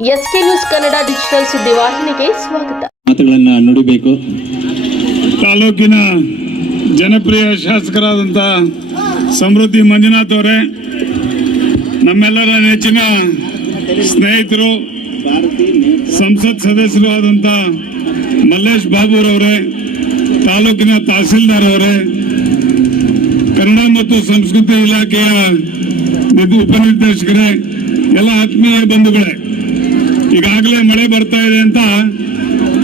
S K news Kannada digital ಸುದ್ದಿವಾಹಿನಿಗೆ ಸ್ವಾಗತ. ಮಾತುಗಳನ್ನ ನುಡಿಬೇಕು. ತಾಲೂಕಿನ ಜನಪ್ರಿಯ ಶಾಸಕರಾದಂಥ ಸಮೃದ್ಧಿ ಮಂಜುನಾಥ್ ಅವರೇ ನಮ್ಮೆಲ್ಲರ ನೆಚ್ಚಿನ ಸ್ನೇಹಿತರು ಸಂಸತ್ ಸದಸ್ಯರು ಆದಂಥ ಮಲ್ಲೇಶ್ ಬಾಬುರವರೇ ತಾಲೂಕಿನ ತಹಸೀಲ್ದಾರ್ ಅವರೇ ಕನ್ನಡ ಮತ್ತು ಸಂಸ್ಕೃತಿ ಇಲಾಖೆಯ ಉಪನಿರ್ದೇಶಕರೇ ಎಲ್ಲ ಆತ್ಮೀಯ ಬಂಧುಗಳೇ. ಈಗಾಗಲೇ ಮಳೆ ಬರ್ತಾ ಇದೆ ಅಂತ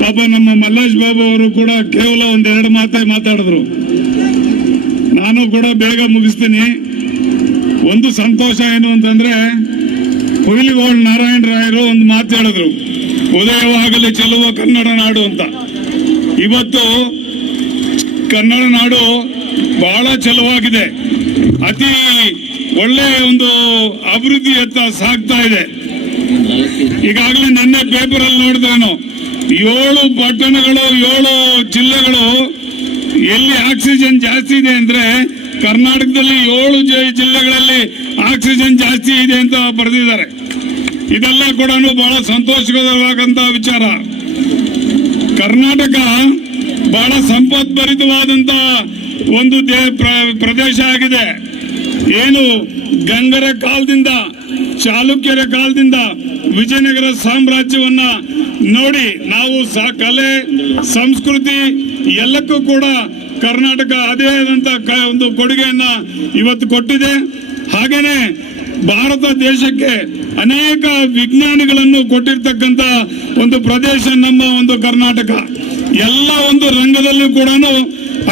ಪಾಪ ನಮ್ಮ ಮಲ್ಲೇಶ್ ಬಾಬು ಅವರು ಕೂಡ ಕೇವಲ ಒಂದೆರಡು ಮಾತೇ ಮಾತಾಡಿದ್ರು. ನಾನು ಕೂಡ ಬೇಗ ಮುಗಿಸ್ತೀನಿ. ಒಂದು ಸಂತೋಷ ಏನು ಅಂತಂದ್ರೆ ಹುಯಿಲಿಗೋಳ್ ನಾರಾಯಣ ರಾಯರು ಒಂದು ಮಾತು ಹೇಳಿದ್ರು. ಉದಯವಾಗಲಿ ಚೆಲುವ ಕನ್ನಡ ನಾಡು ಅಂತ. ಇವತ್ತು ಕನ್ನಡ ನಾಡು ಬಹಳ ಚೆಲುವಾಗಿದೆ. ಅತಿ ಒಳ್ಳೆಯ ಒಂದು ಅಭಿವೃದ್ಧಿಯತ್ತ ಸಾಗ್ತಾ ಇದೆ. ಈಗಾಗಲೇ ನಿನ್ನೆ ಪೇಪರ್ ಅಲ್ಲಿ ನಾನು ಏಳು ಪಟ್ಟಣಗಳು, ಏಳು ಜಿಲ್ಲೆಗಳು ಎಲ್ಲಿ ಆಕ್ಸಿಜನ್ ಜಾಸ್ತಿ ಇದೆ ಅಂದ್ರೆ ಕರ್ನಾಟಕದಲ್ಲಿ ಏಳು ಜಿಲ್ಲೆಗಳಲ್ಲಿ ಆಕ್ಸಿಜನ್ ಜಾಸ್ತಿ ಇದೆ ಅಂತ ಬರೆದಿದ್ದಾರೆ. ಇದೆಲ್ಲ ಕೂಡ ಬಹಳ ಸಂತೋಷಕರವಾದಂತ ವಿಚಾರ. ಕರ್ನಾಟಕ ಬಹಳ ಸಂಪದ್ಭರಿತವಾದಂತ ಒಂದು ಪ್ರದೇಶ ಆಗಿದೆ. ಏನು ಗಂಗರ ಕಾಲದಿಂದ, ಚಾಲುಕ್ಯರ ಕಾಲದಿಂದ ವಿಜಯನಗರ ಸಾಮ್ರಾಜ್ಯವನ್ನ ನೋಡಿ ನಾವು ಕಲೆ, ಸಂಸ್ಕೃತಿ ಎಲ್ಲಕ್ಕೂ ಕೂಡ ಕರ್ನಾಟಕ ಅದೇ ಆದಂತ ಒಂದು ಕೊಡುಗೆಯನ್ನ ಇವತ್ತು ಕೊಟ್ಟಿದೆ. ಹಾಗೇನೆ ಭಾರತ ದೇಶಕ್ಕೆ ಅನೇಕ ವಿಜ್ಞಾನಿಗಳನ್ನು ಕೊಟ್ಟಿರ್ತಕ್ಕಂತ ಒಂದು ಪ್ರದೇಶ ನಮ್ಮ ಒಂದು ಕರ್ನಾಟಕ. ಎಲ್ಲ ಒಂದು ರಂಗದಲ್ಲೂ ಕೂಡ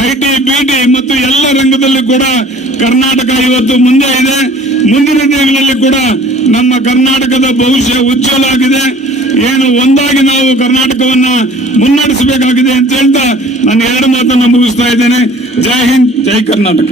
ಐ ಬಿಟಿ ಮತ್ತು ಎಲ್ಲ ರಂಗದಲ್ಲೂ ಕೂಡ ಕರ್ನಾಟಕ ಇವತ್ತು ಮುಂದೆ ಇದೆ. ಮುಂದಿನ ದಿನಗಳಲ್ಲಿ ಕೂಡ ನಮ್ಮ ಕರ್ನಾಟಕದ ಭವಿಷ್ಯ ಉಜ್ವಲ ಆಗಿದೆ. ಏನು ಒಂದಾಗಿ ನಾವು ಕರ್ನಾಟಕವನ್ನ ಮುನ್ನಡೆಸಬೇಕಾಗಿದೆ ಅಂತ ಹೇಳ್ತಾ ನಾನು ಎರಡು ಮಾತನ್ನ ಮುಗಿಸ್ತಾ ಇದ್ದೇನೆ. ಜೈ ಹಿಂದ್, ಜೈ ಕರ್ನಾಟಕ.